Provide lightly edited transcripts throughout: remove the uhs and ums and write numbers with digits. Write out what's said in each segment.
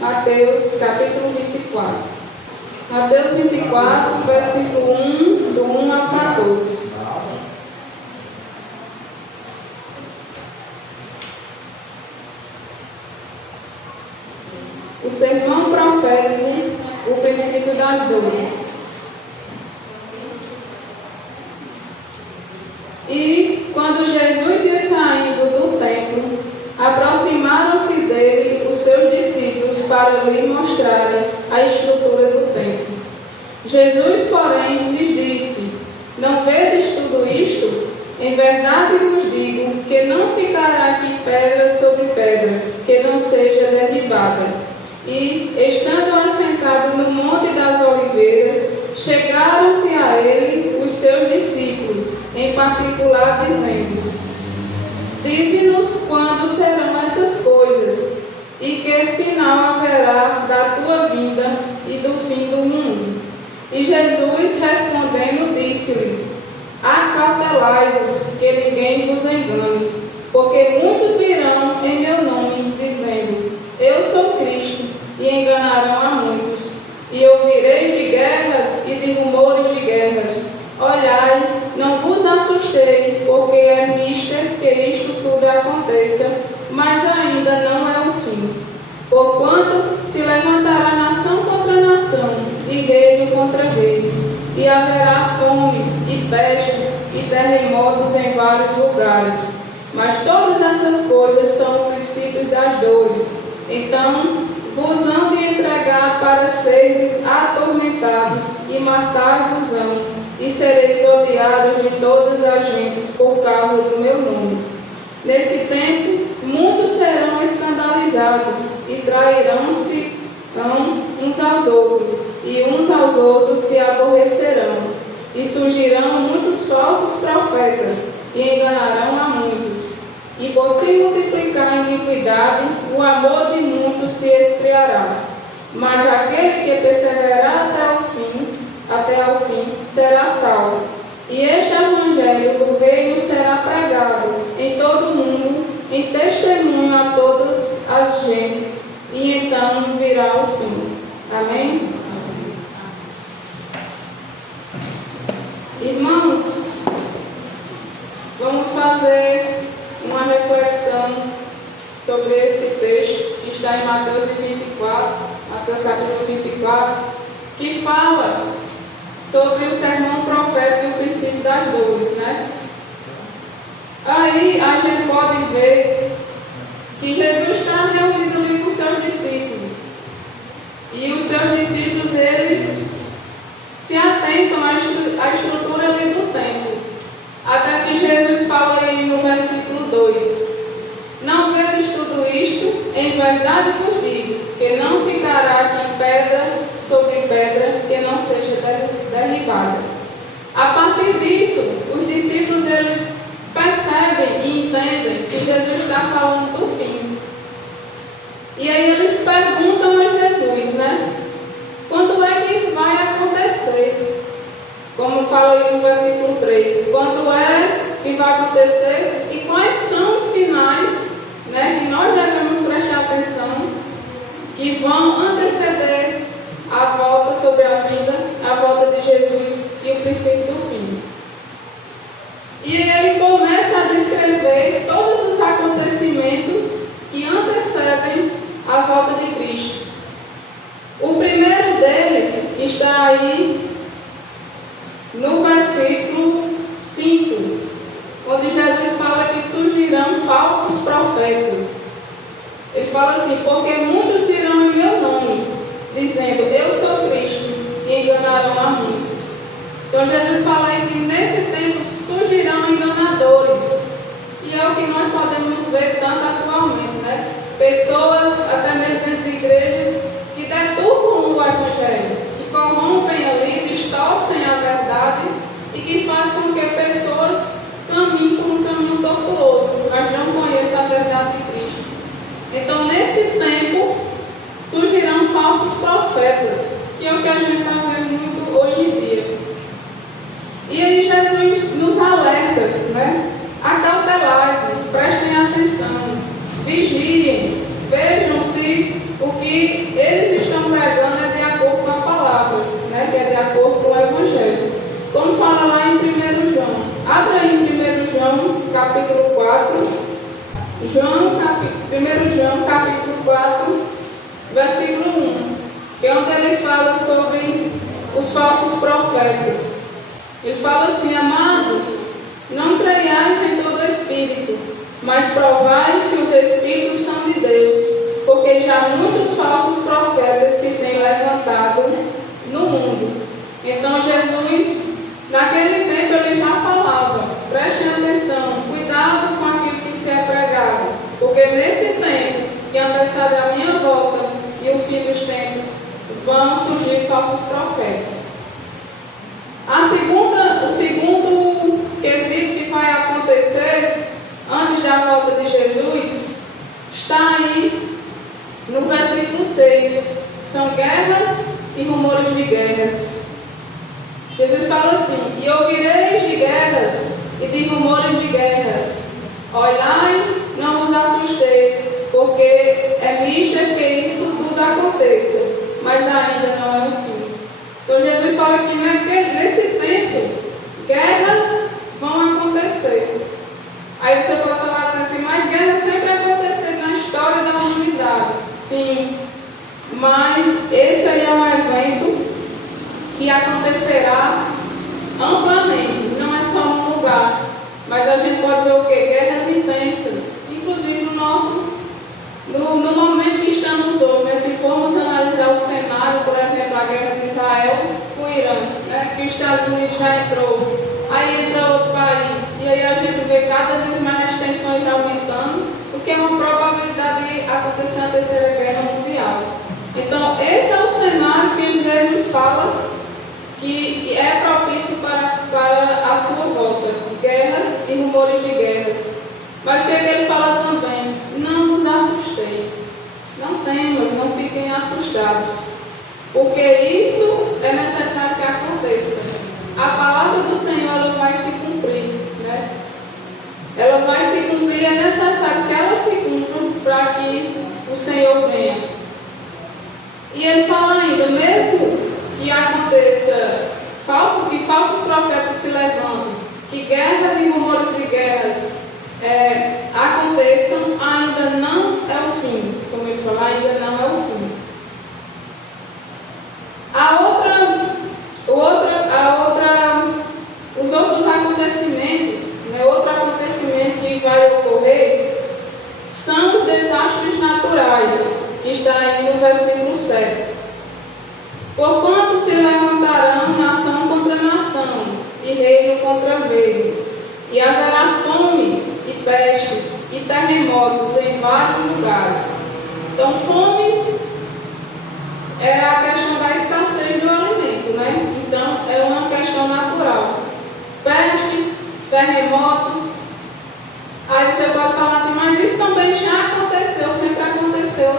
Mateus capítulo 24. Mateus 24, versículo 1, do 1 ao 14. O sermão profético, o princípio das dores. E, quando Jesus ia saindo do templo, aproximaram-se dele os seus discípulos para lhe mostrarem a estrutura do templo. Jesus, porém, lhes disse: Não vedes tudo isto? Em verdade vos digo que não ficará aqui pedra sobre pedra, que não seja derribada. E, estando assentado no Monte das Oliveiras, chegaram-se a ele os seus discípulos, em particular, dizendo: Dize-nos quando serão essas coisas, e que sinal haverá da tua vinda e do fim do mundo. E Jesus, respondendo, disse-lhes: Acautelai-vos, que ninguém vos engane, porque muitos virão em meu nome, dizendo: Eu sou Cristo, e enganarão a muitos. E ouvireis de guerras e de rumores de guerras. Olhai, não vos assustei, porque é mister que isto tudo aconteça, mas ainda não é o fim. Porquanto se levantará nação contra nação, e reino contra reino, e haverá fomes, e pestes, e terremotos em vários lugares. Mas todas essas coisas são o princípio das dores. Então vos hão de entregar para seres atormentados, e matar-vos-ão, e sereis odiados de todas as gentes por causa do meu nome. Nesse tempo, muitos serão escandalizados, e trairão-se uns aos outros, e uns aos outros se aborrecerão. E surgirão muitos falsos profetas, e enganarão a muitos. E por se multiplicar a iniquidade, o amor de muitos se esfriará. Mas aquele que perseverar até ao fim, será salvo. E este evangelho do reino será pregado em todo o mundo, em testemunho a todas as gentes, e então virá o fim. Amém? Irmãos, vamos fazer uma reflexão sobre esse texto que está em Mateus 24, Mateus capítulo 24, que fala sobre o sermão profético e o princípio das dores, né? Aí a gente pode ver que Jesus está reunido ali com os seus discípulos. E os seus discípulos, eles se atentam à estrutura ali do templo. Até que Jesus fala aí no versículo 2: Não vedes tudo isto? Em verdade vos digo, que não ficará aqui pedra sobre pedra que não seja derribada. A partir disso, os discípulos, eles percebem e entendem que Jesus está falando do fim. E aí eles perguntam a Jesus, né? Quando é que isso vai acontecer? Como fala aí no versículo 3, quando é que vai acontecer e quais são os sinais, né, que nós devemos prestar atenção, que vão anteceder a volta sobre a vida, a volta de Jesus e o princípio do fim. E ele começa a descrever todos os acontecimentos que antecedem a volta de Cristo. O primeiro deles está aí no versículo 5, onde Jesus fala que surgirão falsos profetas. Ele fala assim: porque muitos virão em meu nome, dizendo: Eu sou Cristo, e enganarão a muitos. Então Jesus fala aí que nesse tempo surgirão enganadores. E é o que nós podemos ver tanto atualmente, né? Pessoas, até mesmo dentro de igrejas, que deturpam o Evangelho, que corrompem ali, distorcem a verdade e que faz com que pessoas caminhem por um caminho tortuoso, mas não conheçam a verdade de Cristo. Então, nesse tempo, surgirão falsos profetas, que é o que a gente está vendo muito hoje em dia. E aí Jesus nos alerta, né? Acautelai-vos, prestem atenção, vigiem, vejam se o que que eles estão pregando é de acordo com a palavra, né? Que é de acordo com o Evangelho. Como fala lá em 1 João. Abra aí em 1 João, capítulo 4. 1 João, capítulo 4, versículo 1. Que é onde ele fala sobre os falsos profetas. Ele fala assim: amados, não creiais em todo espírito, mas provai se os espíritos são de Deus, porque já muitos falsos profetas se têm levantado no mundo. Então Jesus, naquele tempo, ele já falava: prestem atenção, cuidado com aquilo que se é pregado, porque nesse tempo que antecede a minha volta e o fim dos tempos, vão surgir falsos profetas. O segundo quesito que vai acontecer antes da volta de Jesus está aí no versículo 6. São guerras e rumores de guerras. Jesus fala assim: e ouvireis de guerras e de rumores de guerras. Olhai, não vos assusteis, porque é vista que isso tudo aconteça, mas ainda não é o fim. Então Jesus fala que nesse tempo, guerras vão acontecer. Aí você pode falar assim: mas guerras sempre aconteceram na história da humanidade. Sim, mas esse aí é um evento que acontecerá amplamente, não é só num lugar. Mas a gente pode ver o que? Guerras intensas, inclusive no momento que estamos hoje, né? Se formos analisar o cenário, por exemplo, a guerra de Israel com o Irã, né? Que os Estados Unidos já entrou, aí entra outro país, e aí a gente vê cada vez mais as tensões aumentando, porque é uma probabilidade de acontecer a terceira guerra mundial. Então, esse é o cenário que Jesus fala que é propício para a sua volta, guerras e rumores de guerras. Mas o que ele fala também? Não vos assusteis, não temas, não fiquem assustados, porque isso é necessário que aconteça. A palavra do Senhor ela vai se cumprir, né? Ela vai se cumprir, é necessário que ela se cumpra para que o Senhor venha. E ele fala ainda, mesmo que aconteça que falsos profetas se levantem, que guerras e rumores de guerras aconteçam, ainda não é o fim. Como ele fala, ainda não é o fim. Os outros acontecimentos, né, outro acontecimento que vai ocorrer são os desastres naturais, que está aí no versículo 7. Porquanto se levantarão nação contra nação, e reino contra reino, e haverá fomes e pestes e terremotos em vários lugares. Então, fome é a questão da escassez do alimento, né? Então, é uma questão natural. Pestes, terremotos. Aí você pode falar assim: mas isso também já aconteceu, sempre aconteceu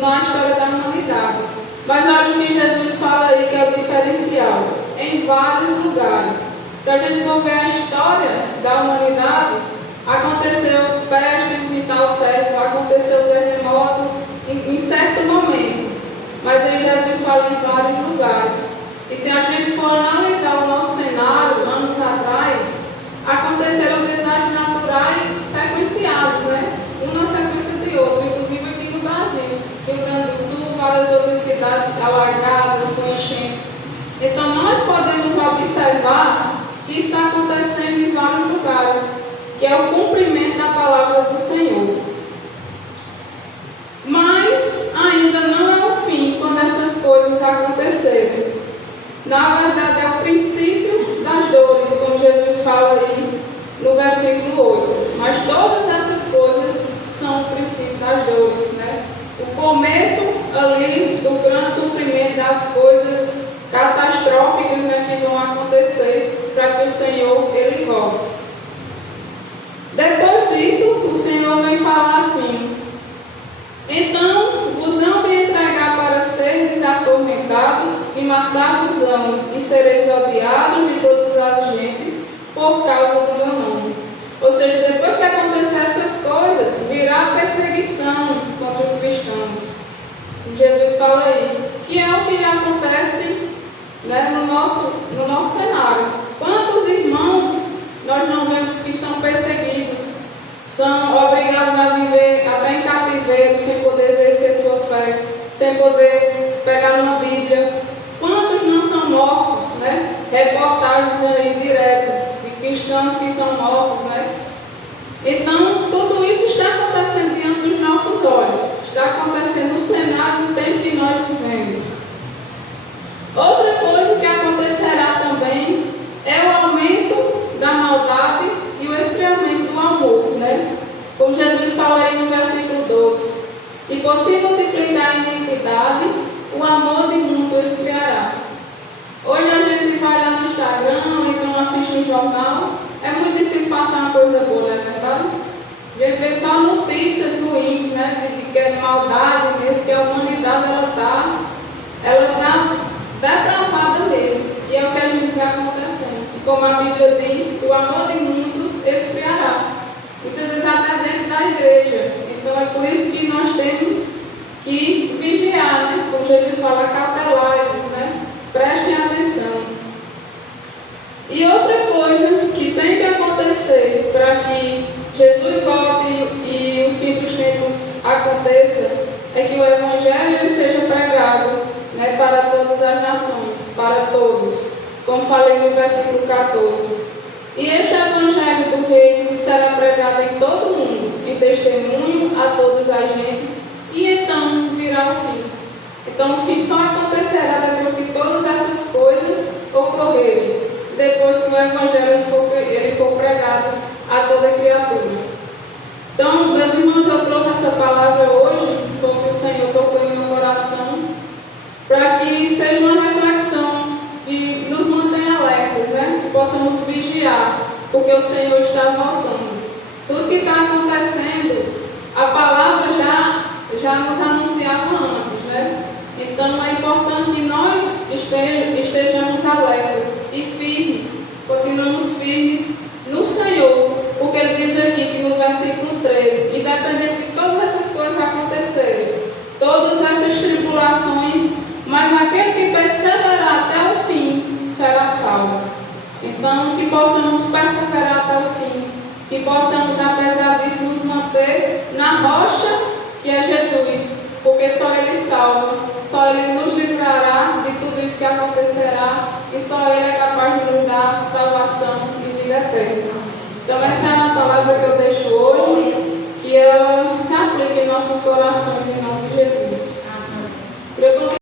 na história da humanidade. Mas olha o que Jesus fala aí, que é o diferencial. Em vários lugares. Se a gente for ver a história da humanidade, aconteceu pestes em tal século, aconteceu terremoto em certo momento. Mas aí Jesus fala em vários lugares. E se a gente for analisar o nosso cenário, anos atrás, aconteceram desastres naturais sequenciados, né? Um na sequência de outro, inclusive aqui no Brasil, Rio Grande do Sul, várias outras cidades alagadas, com enchentes. Então nós podemos observar que está acontecendo em vários lugares, que é o cumprimento da palavra do Senhor. Mas ainda não é o fim quando essas coisas acontecerem. Na verdade, é o princípio das dores, como Jesus fala aí no versículo 8. Mas todas essas coisas são o princípio das dores, né? O começo ali do grande sofrimento, das coisas catastróficas, né, que vão acontecer para que o Senhor ele volte. Depois disso, o Senhor vem falar assim: então vos hão de entregar para seres atormentados, e matar-vos-ão, e sereis odiados de todas as gentes por causa do meu nome. Ou seja, depois que acontecer essas coisas, virá perseguição contra os cristãos. Jesus fala aí, que é o que acontece, né, no nosso cenário. Quantos irmãos nós não vemos que estão perseguidos, são obrigados a viver até em cativeiro, sem poder exercer sua fé, sem poder pegar uma Bíblia? Quantos não são mortos, né? Reportagens aí direto de cristãos que são mortos, né? Então, tudo isso está acontecendo diante dos nossos olhos, está acontecendo no cenário do tempo que nós vivemos. Outra coisa que acontecerá também é o aumento da maldade e o esfriamento do amor, né? Como Jesus fala aí no versículo 12: e por se multiplicar a iniquidade, o amor de muito esfriará. Hoje a gente vai lá no Instagram, então assiste um jornal, é muito difícil passar uma coisa boa, não é verdade? A gente vê só notícias ruins, né? De que é maldade mesmo, que a humanidade ela tá depravada mesmo. E é o que a gente vê acontecendo. E como a Bíblia diz, o amor de muitos esfriará. Muitas vezes até dentro da igreja. Então é por isso que nós temos que vigiar, né? Como Jesus fala, cautelai-vos, né? Prestem atenção. E outra coisa que tem que acontecer para que Jesus volte e o fim dos tempos aconteça é que o Evangelho seja pregado, né, para todas as nações, para todos, como falei no versículo 14. E este Evangelho do Reino será pregado em todo o mundo, em testemunho a todas as gentes, e então virá o fim. Então o fim só acontecerá depois que todas essas coisas ocorrerem, depois que o Evangelho ele for pregado a toda criatura. Então, meus irmãos, eu trouxe essa palavra hoje, foi o que o Senhor tocou em meu coração, para que seja uma reflexão que nos mantenha alertas, né? Que possamos vigiar, porque o Senhor está voltando. Tudo que está acontecendo, a palavra já nos anunciava antes, né? Então é importante que nós estejamos alertas e firmes, continuamos firmes no Senhor, porque Ele diz aqui que no versículo 13, independente de todas essas coisas acontecerem, todas essas tribulações, mas aquele que perseverar até o fim será salvo. Então, que possamos perseverar até o fim, que possamos, apesar disso, nos manter na rocha que é Jesus, porque só Ele salva, só Ele nos livrará de tudo isso que acontecerá, e só Ele é capaz de nos dar salvação e vida eterna. Então essa é a palavra que eu deixo hoje, que ela se aplique em nossos corações, em nome de Jesus.